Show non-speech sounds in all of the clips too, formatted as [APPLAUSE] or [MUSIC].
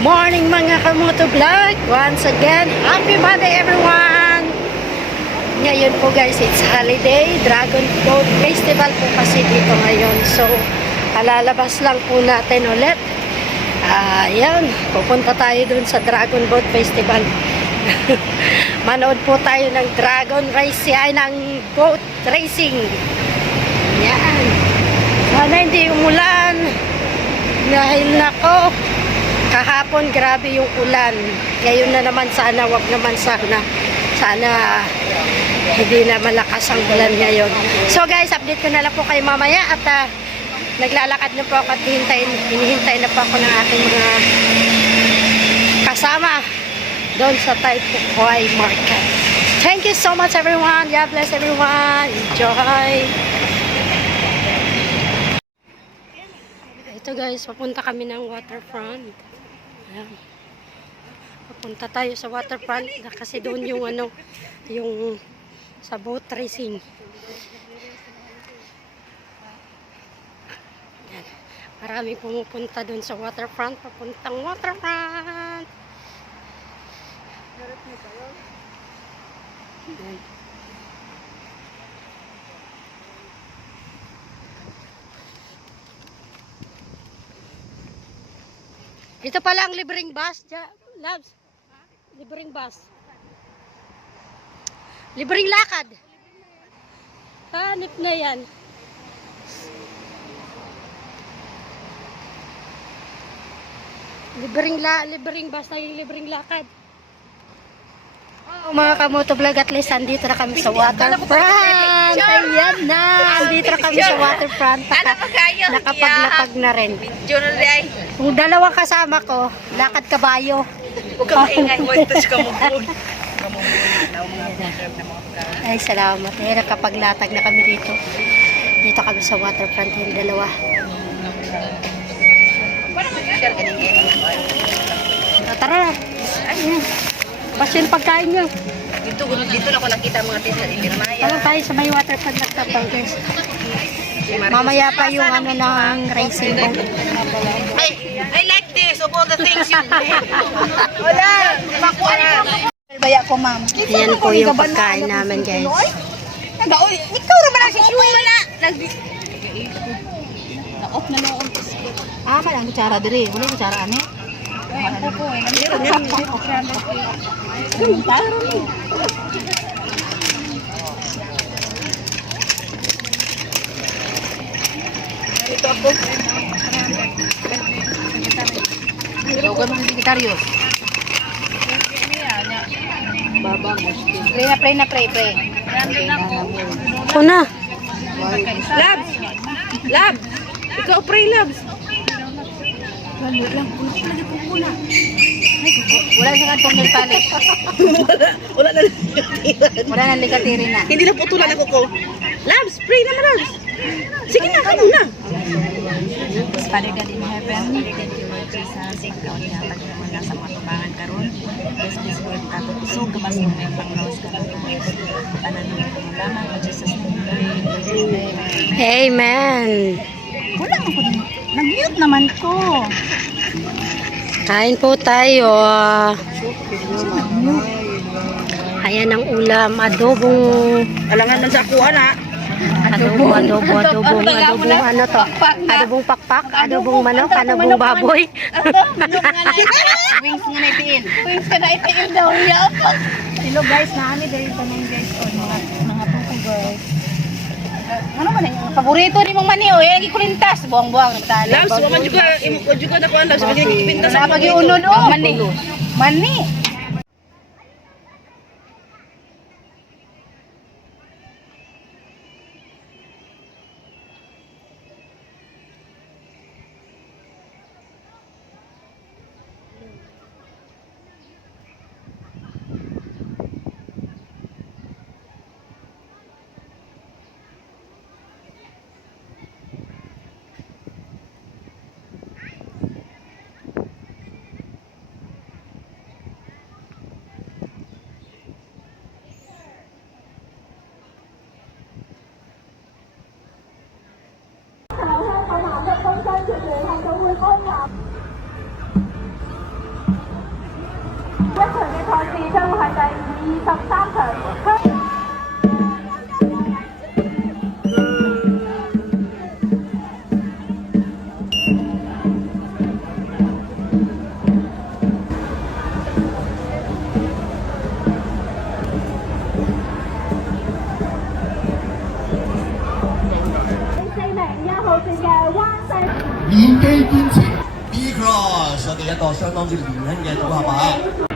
morning mga kamoto vlog. Once again, happy Monday everyone! Ngayon po guys, it's holiday. Dragon Boat Festival po kasi dito ngayon. So, alalabas lang po natin ulit. Ah, yan. Pupunta tayo dun sa Dragon Boat Festival. [LAUGHS] Manood po tayo ng Dragon Race, ay ng boat racing. Yan. Sana hindi umulan. Dahil nako, kahapon grabe yung ulan. Ngayon na naman sana, wag naman sana. Sana hindi na malakas ang ulan ngayon. So guys, update ko na lang po kayo mamaya at ah, naglalakad na po ako at hintayin, hinihintay na po ako ng aking mga kasama doon sa Taipukoy Market. Thank you so much everyone. God bless everyone. Enjoy. Ito guys, papunta kami ng waterfront. Ayan. Papunta tayo sa waterfront kasi doon yung ano, yung sa boat racing. Ayan. Marami pumupunta doon sa waterfront, papuntang waterfront. Ayan. Ito pala ang libreng bus, ja, Labs. Libreng bus. Libreng lakad. Hanip na yan. Libreng la, libreng bus na yung libreng lakad. Oh, mga kamoto vlog at least andito na kami sa waterfront. Ayan na. Andito na kami sa waterfront. Naka, nakapaglapag na rin. Kung dalawang kasama ko, lakad kabayo. Huwag ka [LAUGHS] maingay. Huwag ka mo. Ay, salamat. Eh, nakapaglatag na kami dito. Dito kami sa waterfront yung dalawa. Tara na. Basta yung pagkain nyo. Dito, dito na ako nakita mga teacher. Imirmaya. Tara tayo sa may waterfront nagtapaw, guys. Mamaya pa yung ano ng racing boat. I, I like this of all the things you did. Wala. Makuha na. Baya ko, ma'am. Ayan po yung pagkain namin, guys. Nagaoy. Ikaw naman ang sisuwi. Wala. Nag... Na-off na noon. Ah, malang kutsara diri. Wala kutsara ane. Ito ako. Huwag mo sekretarios. Baba mo. Pray na, pray na, pray, pray. Una. Labs! Labs! Ikaw pray, Labs! Wala sa kantong nail polish. Wala na [LAUGHS] Wala nang likatiri na. Hindi na putulan ako ko. Labs, pray naman, Labs. Sige na, kayo na. Father God in heaven, thank you Lord Jesus. Ikaw niya pagkaman na sa mga tubangan karon. Bless this word ako isog kamas mo may panglawas ka ng Diyos. Pananong mo lamang Jesus name. Amen. Wala ako din. Nag-mute naman ko. Kain po tayo. Ayan ang ulam. Adobong Alangan man sa kuha na. Adobo, adobo, adobong, adobong ano to? Adobong pakpak, adobong manok, adobong baboy. [LAUGHS] Wings nga na itiin. Wings na itayo daw niya. Hello guys, naani diri tanong guys. Ano man yung paborito ni mong maniyo? Yan gikulintas. Buang-buang nagtali. Labs, waman juga, waman juga na kuha, Labs. Yung kipinta sa pag-iunod oh. Mani. Mani. 連機兼程 B Cross，我哋一個相當之年輕嘅組合啊！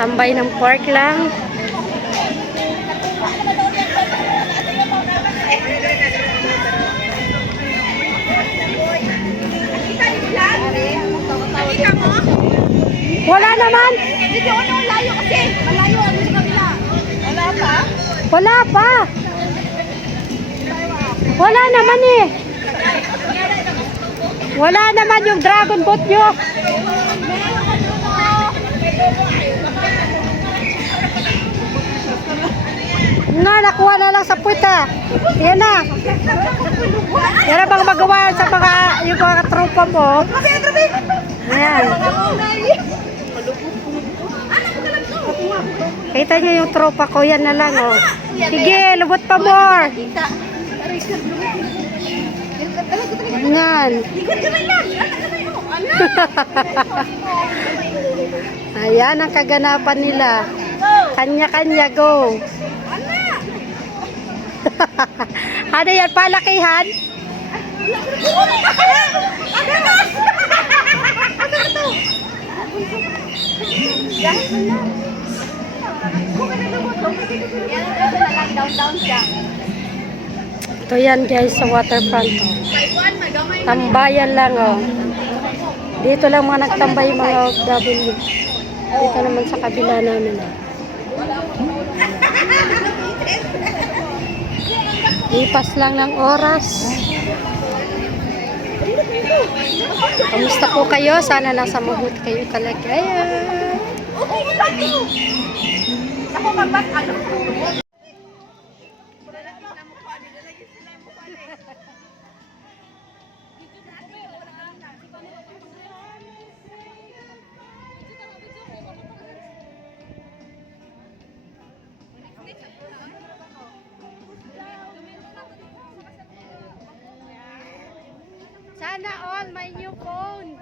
Tambay ng pork lang. Wala naman. Ko nung layo kasi. Malayo ano sa. Wala pa? Wala pa. Wala naman eh. Wala naman yung dragon boat nyo. Nga, nakuha na lang sa puwita. Yan na. Yan na bang magawa sa mga, yung mga tropa mo. Ayan. Kita nyo yung tropa ko, yan na lang oh. Sige, lubot pa more. Ngan. [LAUGHS] Ayan ang kaganapan nila. Kanya-kanya go. [LAUGHS] ano yan, palakihan? Ito yan guys sa waterfront. Oh. Tambayan lang oh. Dito lang mga nagtambay mga OFW. Dito naman sa kabila namin. Oh. Ipas lang ng oras. Kamusta po kayo? Sana nasa mabuti kayo kalagayan. Ako magbat ano? Sana all my new phone.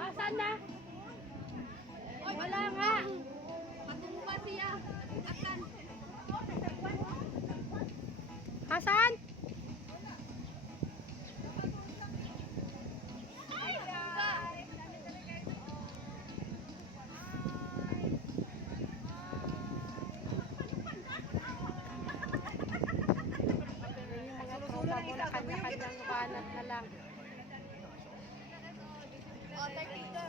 Asan na? Wala nga. Asan? vlog. lang. Oh, 30 ka.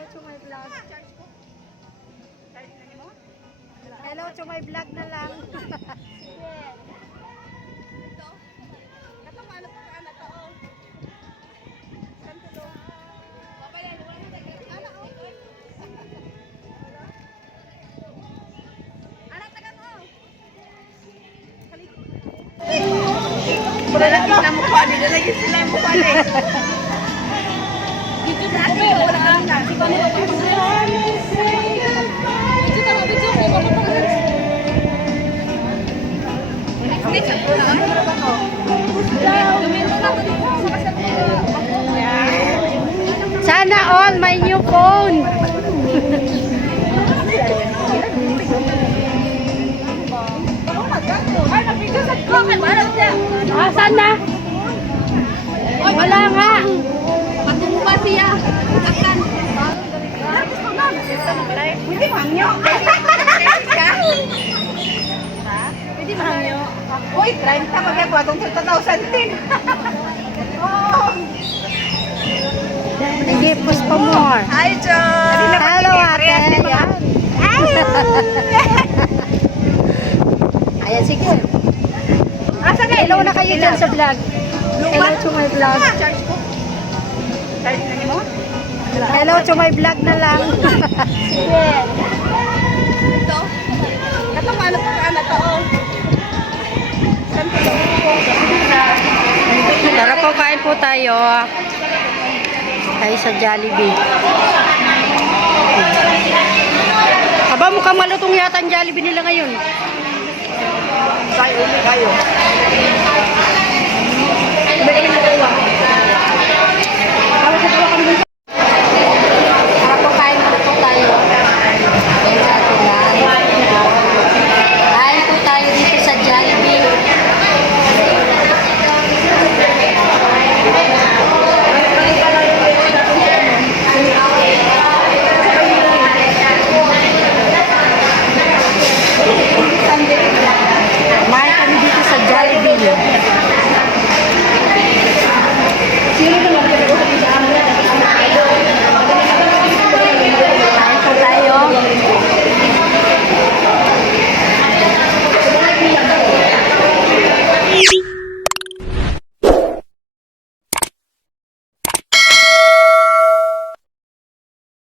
Hello my vlog. Hello my vlog na lang. Wala na mukha nila. Lagi [LAUGHS] sila mukha nila. Sana all my new phone. Asan na? Wala nga. Pagkumuha siya. Pwede mangyo. Pwede mangyo. Uy, 30 magagawa itong 2,010. Oh. Sige, push pa more. Hi, John. Hello, ate. Ayan. Sige. Asa na Hello na kayo dyan sa vlog. Hello to my vlog. Charge ko. Charge? Hello to my vlog na lang. [LAUGHS] Ito. Ito paano pa anak to? oh. Tara po, kain po tayo. Tayo sa Jollibee. Aba, mukhang malutong yata ang Jollibee nila ngayon. Kayo, uli kayo.